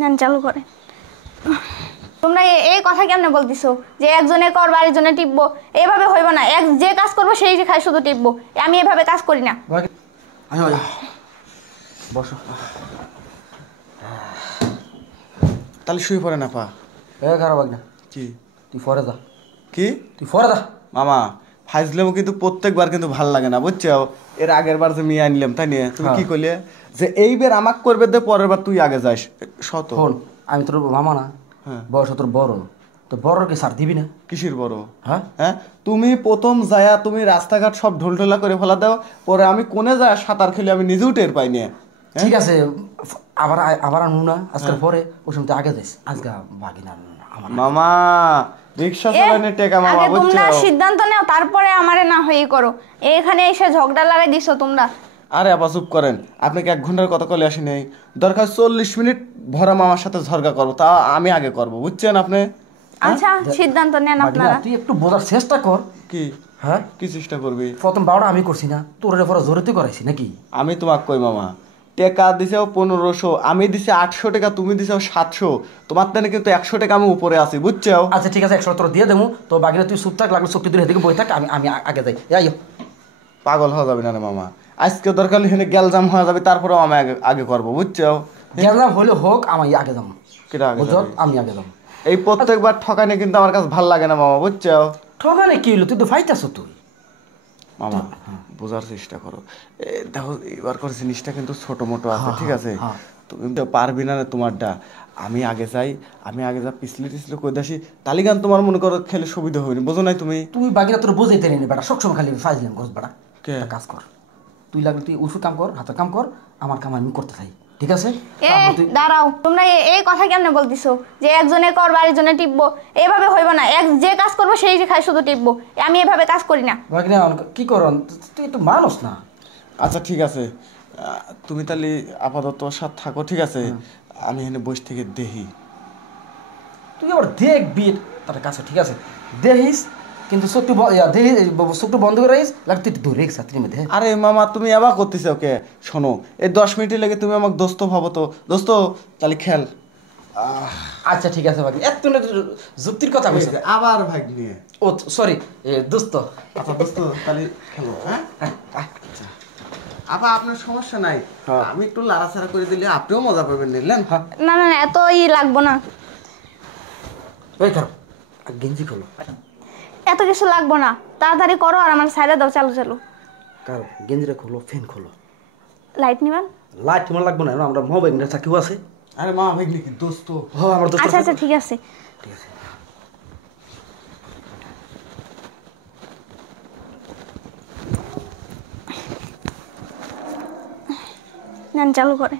নেন চালু করে। তোমরা এই কথা কেমনে বলতেছো যে একজনে কর আরেকজনে টিপবো? এইভাবে হইব না। এক যে কাজ করবো সেই খায় শুধু টিপবো। আমি এভাবে কাজ করি না। বসো। তাহলে শুয়ে পড়ে না পা। খারাপ না কি তুই ফরে যা। কি তুই ফরে যা মামা? ফাইজলেও কিন্তু প্রত্যেকবার কিন্তু ভাল লাগে না, বুঝছো? এর আগের বার যে মেয়ে আনলাম তাই নিয়ে তুমি কি করলে যে এইবার আমাক করবে দে, পরের বার তুই আগে যাস। শত আমি তোর মামা না, বয়স তোর বড়, তো বড় কি সার দিবি না? কিসের বড়? হ্যাঁ হ্যাঁ, তুমি প্রথম যায়া তুমি রাস্তাঘাট সব ঢোলঢোলা করে ফেলা দাও, পরে আমি কোনে যায় সাঁতার খেলে আমি নিজেও টের পাই না। ঠিক আছে, আবার আবার আনু না আজকের পরে, ওই সময় আগে যাইস। আজকে বাকি না মামা, রিকশা চালানে টেকা মামা, বুঝছো? তোমরা সিদ্ধান্ত নাও, তারপরে আমারে না হই করো। এখানে এসে ঝগড়া লাগাই দিছো তোমরা। আরে আপা চুপ করেন, আপনাকে 1 ঘন্টার কথা কলে আসি নাই, দরকার 40 মিনিট ভরা মামার সাথে ঝগড়া করবো, তা আমি আগে করবো, বুঝছেন আপনি? আচ্ছা সিদ্ধান্ত নেন আপনারা। তুই একটু বোঝার চেষ্টা কর। কি? হ্যাঁ কি চেষ্টা করবি? প্রথম বারোটা আমি করছি না, তোর পরে জোরেতে করাইছি নাকি? আমি তোমাকে কই মামা, টেকা দিছেও 1500, আমি দিছি 800 টাকা, তুমি দিছেও 700, তোমার তেনে কিন্তু 100 টাকা আমি উপরে আছি, বুঝছো? আচ্ছা ঠিক আছে, 100 তোর দিয়ে দেবো, তো বাকিটা তুই চুপ থাক, লাগলে চুক্তি দূরে এদিকে বই থাক, আমি আমি আগে যাই। যাই পাগল হওয়া যাবে না রে মামা, আজকে দরকার হলে গ্যালজাম হয়ে যাবে, তারপরেও আমি আগে আগে করবো, বুঝছো? গ্যালজাম হলে হোক, আমি আগে যাবো। কেটা আগে? আমি আগে যাবো। এই প্রত্যেকবার ঠকানে কিন্তু আমার কাছে ভাল লাগে না মামা, বুঝছো? ঠকানে কি হলো? তুই তো ফাইতাছো তুই। মামা বোঝার চেষ্টা করো, দেখো এবার করে জিনিসটা কিন্তু ছোট মোটো আছে, ঠিক আছে? তুমি তো পারবি না তোমারটা, আমি আগে যাই, আমি আগে যা পিছলে টিছলে কই দাসি, তালিগান তোমার মনে করো খেলে সুবিধা হয়নি, বোঝো নাই তুমি? তুই বাকিটা তোর বোঝাইতে নেই বেটা, সবসময় খালি ফাইজলাম করছ বেটা। কাজ কর, তুই লাগলে তুই উঁচু কাম কর, হাতের কাম কর, আমার কাম আমি করতে থাকি, ঠিক আছে? দাঁড়াও, তোমরা এই কথা কেমনে বলতেছো যে একজনে কর আরেকজনে টিপবো? এইভাবে হইব না। এক যে কাজ করবো সেই খায় শুধু টিপবো। আমি এভাবে কাজ করি না। কি কর, তুই একটু মানুষ না। আচ্ছা ঠিক আছে, তুমি তাহলে আপাতত সাথে থাকো, ঠিক আছে? আমি এখানে বসে থেকে দেখি। তুই আবার দেখবি তার কাছে, ঠিক আছে? দেখিস কিন্তু চোখটু চোখটু বন্ধ করে রাখিস, লাগে তুই ধরে রেখে ছাত্রীর মধ্যে। আরে মামা তুমি আবার করতেছো ওকে, শোনো, এই 10 মিনিটের লেগে তুমি আমাকে দোস্ত ভাবো তো, দোস্ত তাহলে খেল। আচ্ছা ঠিক আছে ভাই, এত যুক্তির কথা বলছে আবার ভাই নিয়ে, ও সরি দোস্ত। আচ্ছা দোস্ত তাহলে খেলো, হ্যাঁ? আপা আপনার সমস্যা নাই, আমি একটু লাড়াছাড়া করে দিলে আপনিও মজা পাবেন, নিলেন? না না না, এত লাগবো না। ওই খারাপ, গেঞ্জি খোলো। এত কিছু লাগবো না, তাড়াতাড়ি করো আর আমার সাইডে দাও। চালু চালু কারো গেঞ্জিটা খোলো, ফ্যান খোলো। লাইট নিবান? লাইট তোমার লাগবে না, আমরা মোবাইল নিয়ে কেউ আছে? আরে মা ভাই নাকি দোস্ত? হ্যাঁ আমার দোস্ত। আচ্ছা আচ্ছা ঠিক আছে ঠিক আছে। নেন চালু করে।